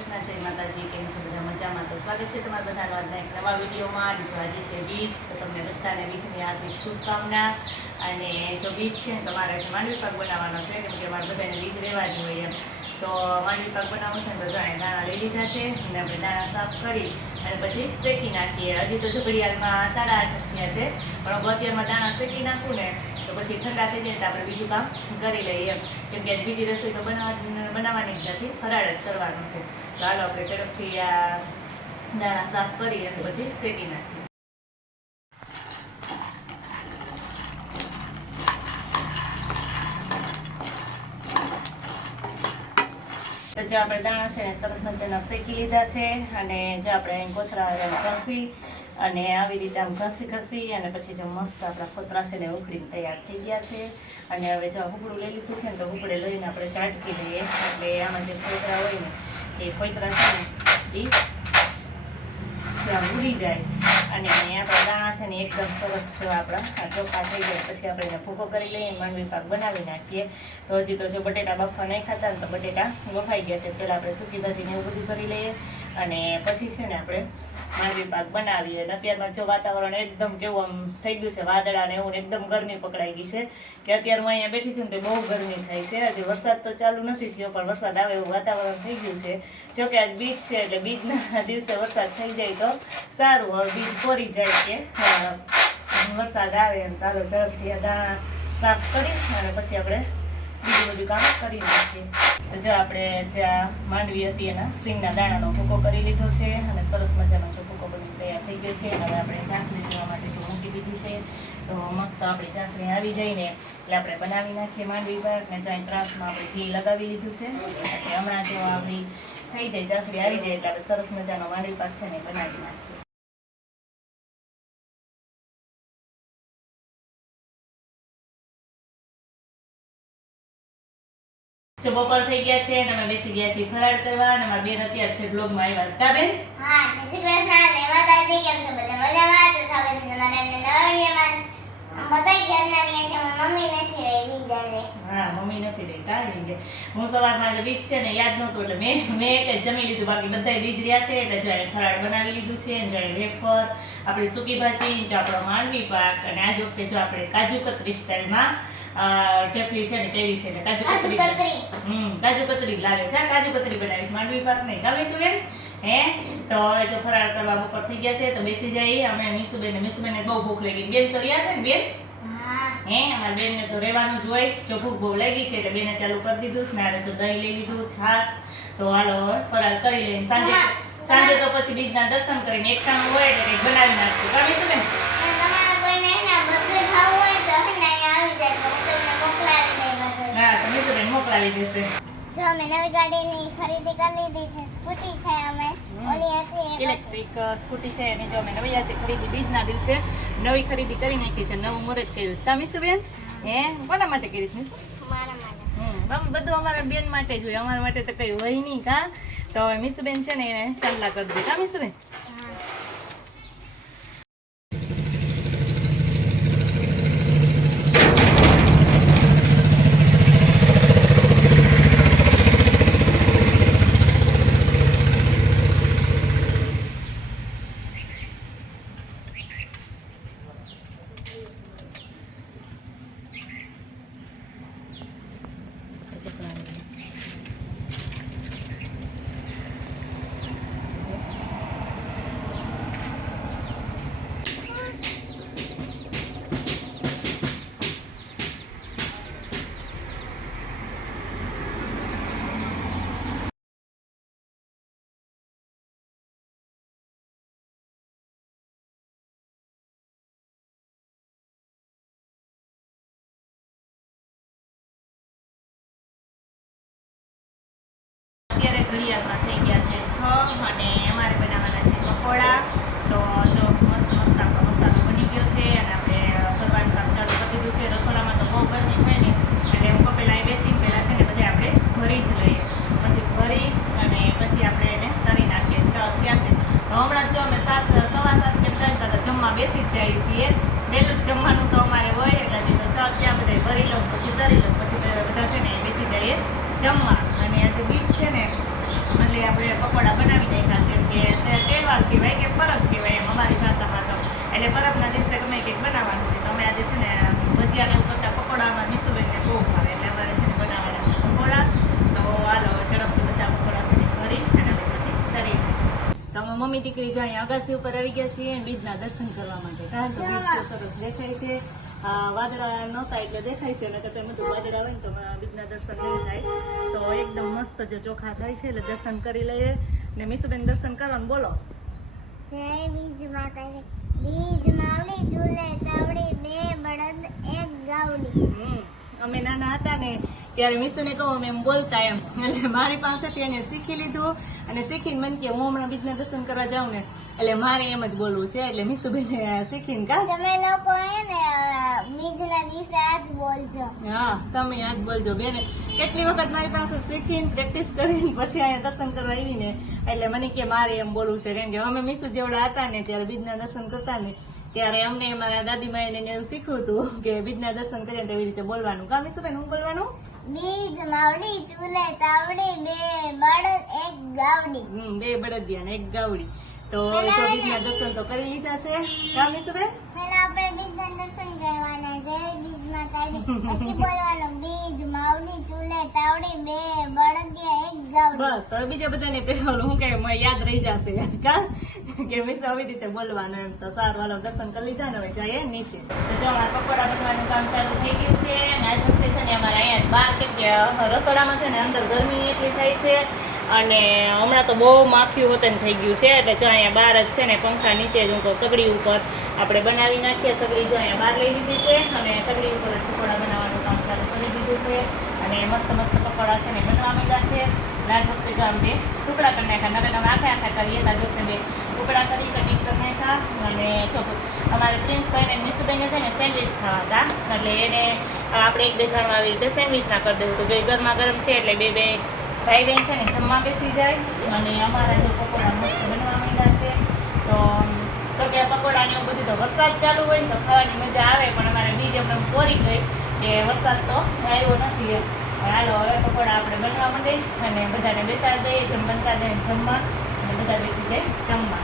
કૃષ્ણ, જય માતાજી. કેમ છો બધા? મજામાં? તો સ્વાગત છે તમારા બધાનો આજના એક નવા વિડીયોમાં. જો આજે છે બીજ, તો તમને બધાને બીજની હાર્દિક શુભકામના. અને જો બીજ છે ને તમારે જે માંડવી પાક બનાવવાનો છે, કેમ કે અમારે બધાને બીજ રહેવાની હોય એમ. તો માંડવી પાક બનાવવો છે ને તો જાણે દાણા લઈ લીધા છે અને આપણે દાણા સાફ કરી અને પછી શેકી નાખીએ. હજી તો જો ઘડિયાળમાં 8:30 થયા છે, પણ અત્યારમાં દાણા શેકી નાખું ને તો પછી ઠંડા થઈ જાય તો આપણે બીજું કામ કરી લઈએ એમ. કેમ કે બીજી રસોઈ તો બનાવવાની જ નથી, ફરાળ જ કરવાનું છે. તો હાલો આપણે ઝડપથી આ દાણા સાફ કરી અને પછી શેકી નાખીએ. તો જો આપણે દાણા છે ને સરસ મજાના શેકી લીધા છે અને જો આપણે કોથરા ઘસી અને આવી રીતે આમ ઘસી અને પછી જો મસ્ત આપણા કોથરા છે ને ઉખડીને તૈયાર થઈ ગયા છે. અને હવે જો હુકડું લઈ લીધું છે ને તો હુકડે લઈને આપણે ચાટકી લઈએ, એટલે આમાં જે કોથરા હોય ને એ કોથરા છે ને એ ઉડી જાય. અને આપણા દાણા છે ને એકદમ સરસ જો આપણા ચોખ્ખા થઈ જાય પછી આપણે એને ભૂકો કરી લઈએ, માંડવી પાક બનાવી નાખીએ. તો હજી તો જો બટેટા બાફવા નહીં ખાતા ને તો બટેટા બફાઈ ગયા છે. પહેલાં આપણે સૂકી ભાજીને એવું બધું કરી લઈએ અને પછી છે ને આપણે માંડવી પાક બનાવીએ. અને અત્યારમાં જો વાતાવરણ એકદમ કેવું આમ થઈ ગયું છે, વાદળા ને એવું, એકદમ ગરમી પકડાઈ ગઈ છે કે અત્યારે હું અહીંયા બેઠી છું ને તો બહુ ગરમી થાય છે. હજી વરસાદ તો ચાલુ નથી થયો, પણ વરસાદ આવે એવું વાતાવરણ થઈ ગયું છે. જોકે આજ બીજ છે એટલે બીજના દિવસે વરસાદ થઈ જાય તો સારું. હવે બીજ કોરી જાય કે વરસાદ આવે એમ. ચાલો ઝડપથી આ દાણા સાફ કરી અને પછી આપણે બીજું બધું કામ કરી નાખીએ. જો આપણે જે આ માંડવી હતી એના સિંગના દાણાનો ભૂકો કરી લીધો છે અને સરસ મજાનો જો ભૂકો બની તૈયાર થઈ ગયો છે. હવે આપણે ચાસણી પીવા માટે જો મૂકી દીધી છે, તો મસ્ત આપણી ચાસણી આવી જાય ને એટલે આપણે બનાવી નાખીએ માંડવી પાક. ને જ્યાં ત્રાસમાં આપણે ઘી લગાવી લીધું છે એટલે હમણાં જો આપણી થઈ જાય, ચાસણી આવી જાય એટલે આપણે સરસ મજાનો માંડવી પાક છે ને બનાવી નાખીએ. જો બપોર થઈ ગયા છે અને અમે બેસી ગયા છીએ ફરાળ કરવા અને અમારી બેન અત્યારે છે બ્લોગમાં આવ્યા છે. કા બેન? હા, જય શ્રી કૃષ્ણ. જય માતાજી. કેમ છો બધા? મજામાં? તો સ્વાગત છે તમારા નવા વિડીયોમાં. બધાય ઘરના રહ્યા છે, મમ્મી નથી રહી બીજાને. હા, મમ્મી નથી રહી. કાંઈ નહીં. હું સવારમાં જે બીજ છે ને યાદ નહોતું એટલે મેં એક જ જમી લીધું, બાકી બધાય બીજ રહ્યા છે એટલે જો ફરાળ બનાવી લીધું છે. જો વેફર, આપણી સૂકી ભાજી, જો આપણો માંડવી પાક અને આજ વખતે જો આપણે કાજુ કતરી સ્ટાઈલમાં ઢેફલી છે ને કેરી છે ને કાજુ કતરી કાજુ કતરી લાગે છે. કાજુ કતરી બનાવીશ, માંડવી પાક નહીં. કાવીશું બેન? હે તો હવે જો ફરાળ કરવા બપોર થઈ ગયા છે તો બેસી જઈએ અમે. મીસુબેનને બહુ ભૂખ લાગી. બેન તો રહ્યા છે ને બેન? હે અમારી બેનને તો રહેવાનું જ હોય. જો ભૂખ બહુ લાગી છે એટલે બેને ચાલુ કરી દીધું. મારે જો દહીં લઈ લીધું, છાશ. તો હાલો હવે ફરાળ કરી લઈએ. સાંજે તો પછી બીજના દર્શન કરીને એક કામ હોય એટલે કંઈક બનાવી નાખશું. કાવીશું બેન? હા, તો મીસુબેન મોકલાવી દેશે. જો અમે નવી ગાડીની ખરીદી કરી લીધી છે. સ્કૂટી છે, અમે ઓલી હતી ઇલેક્ટ્રિક સ્કૂટી છે એની જો અમે નવી આજે ખરીદી બીજના દિવસે નવી ખરીદી કરી નાખી છે. નવું મુહૂર્ત કર્યું છે. કા મીસુબેન? હે કોના માટે કરીશ મીસુ? મારા માટે. બધું અમારા બેન માટે જ હોય, અમારા માટે તો કઈ હોય નહીં. કા તો હવે મીસુબેન છે ને એને ચાંદલા કરી દે. કા મીસુબેન? અત્યારે ઘડિયાળમાં થઈ ગયા છે 6 અને અમારે બનાવવાના છે પકોડા. તો જો મસ્ત આપણો મસાલો બની ગયો છે અને આપણે કરવાનું કામ ચાલુ કરી દીધું છે. રસોડામાં તો બહુ ગરમી થાય ને એટલે હું કપેલા બેસીને પહેલાં છે ને બધે આપણે ભરી જ લઈએ, પછી ભરી અને પછી આપણે એને તરી નાખીએ. 6 થયા છે. હમણાં જ જો અમે 7:15 કેમ કરતા તો જમવા બેસી જ જઈએ છીએ. વહેલું જ જમવાનું તો અમારે હોય એટલે તો 6 થયા બધા ભરી લઉં પછી તરી લઉં પછી બધા છે ને બેસી જઈએ જમવા. અને આજે બીજ છે ને એટલે આપણે પકોડા બનાવી નાખ્યા છે કે તહેવાર કહેવાય કે પરબ કહેવાય એમ અમારી ભાષામાં તો એટલે પરબના દિવસે ગમે કંઈક બનાવવાનું છે તો અમે આજે છે ને ભજીયાને એવું કરતા પકોડામાં મીસુબેનને બહુ ભાવે એટલે અમારે છે ને બનાવવાના છે પકોડા તો હાલો ઝડપથી બધા પકોડા છે ને કરી અને અમે પછી તરી તો અમે મમ્મી દીકરી જો અહીંયા અગાસી ઉપર આવી ગયા છીએ બીજના દર્શન કરવા માટે કારણ કે બીજ છે સરસ દેખાય છે વાદળા નહોતા એટલે દેખાય છે અને કદાચ બધું વાદળા હોય ને તો બીજના દર્શન નહીં થાય તો એકદમ મસ્ત જે ચોખા થાય છે એટલે દર્શન કરી લઈએ ને મીસુબેન દર્શન કરો ને બોલો જય બીજ માતાજી બીજ માવડી ઝૂલે તાવડી બે બળદ એક ગાવડી અમે નાના હતા ને ત્યારે મીસુને કહું અમે એમ બોલતા એમ એટલે મારી પાસેથી એને શીખી લીધું અને શીખીને મને કે હું હમણાં બીજના દર્શન કરવા જાઉં ને એટલે મારે એમ જ બોલવું છે એટલે મીસુબેને શીખીને કા તમે લોકો હે ને બીજના દિવસે આજ બોલજો હા તમે યાદ બોલજો બેન કેટલી વખત મારી પાસે શીખીને પ્રેક્ટિસ કરીને પછી અહીંયા દર્શન કરવા આવીને એટલે મને કે મારે એમ બોલવું છે કેમ કે અમે મીસુ જેવડા હતા ને ત્યારે બીજના દર્શન કરતા ને ત્યારે અમને મારા દાદીમાએ ને એવું શીખ્યું હતું કે બીજના દર્શન કરીએ તેવી રીતે બોલવાનું કા મીસુબેન હું બોલવાનું બીજ માવડી ઝૂલે તાવડી બે બળદ એક ગાવડી બે બળદિયા ને એક ગાવડી તો જો બીજના દર્શન તો કરી લીધા છે કા મીસુબેન પહેલા આપણે બીજના દર્શન કરવાના જય બીજ માતાજી પછી બોલવાનું બીજ માવડી ઝૂલે તાવડી બે બળદિયા એક ગાવડી બસ હવે બીજા બધાને પહેલું હું કે યાદ રહી જશે કા કે મીસ આવી રીતે બોલવાનું એમ તો સારું હાલો દર્શન કરી લીધા ને હવે જઈએ નીચે તો જો અમારા પકોડા બનવાનું કામ ચાલુ થઈ ગયું છે અને આજ વખતે છે ને અમારે અહીંયા બહાર છે કે રસોડામાં છે ને અંદર ગરમી એટલી થાય છે અને હમણાં તો બહુ માખીયું વતન થઈ ગયું છે એટલે જો અહીંયા બહાર જ છે ને પંખા નીચે જ હું તો સગડી ઉપર આપણે બનાવી નાખીએ સગડી જો અહીંયા બહાર લઈ લીધી છે અને સગડી ઉપર જ પકોડા બનાવવાનું કામ ચાલુ કરી દીધું છે અને મસ્ત મસ્ત પકોડા છે ને બનવા માંડ્યા છે આજ વખતે જો આમ બે ટુકડા કરી નાખ્યા નકર તમે આખા આખા કરીએ ત્યાં જોશે બે ટુકડા કરી કટિંગ કરી નાખ્યા અને જો અમારે પ્રિન્સભાઈને મીસુબેને છે ને સેન્ડવિચ ખાવા હતા એટલે એને આપણે એક બે ઘરમાં આવી રીતે સેન્ડવિચ ના કરી દેવું તો જો એ ગરમા ગરમ છે એટલે બે ભાઈ બહેન છે ને જમવા બેસી જાય અને અમારા જો પકોડા મસ્ત બનવા માંડ્યા છે તો જો કે પકોડા ને એવું બધું તો વરસાદ ચાલુ હોય ને તો ખાવાની મજા આવે પણ અમારે બીજ એમને કોરી ગઈ કે વરસાદ તો આવ્યો નથી એમ હાલો હવે પકોડા આપણે બનવા માંડે અને બધાને બેસાડી દઈએ જેમ બનતા જાય જમવા અને બધા બેસી જાય જમવા